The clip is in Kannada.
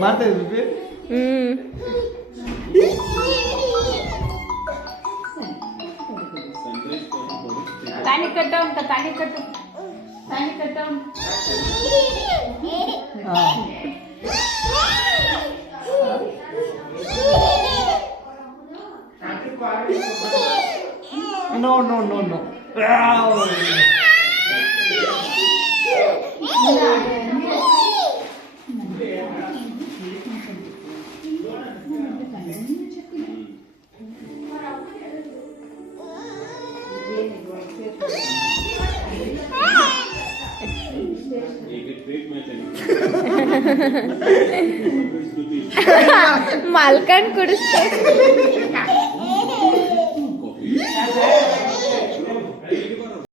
ಮಾಡ್ತಾ ಇದ್ವಿ. ತಾಳಿ ಕಟ್ಟೋ ಅಂತ ತಾಳಿ ಕಟ್ಟು ತಾಳಿ ಕಟ್ಟೋ No, no, no, no. मालकान कुडिस्ते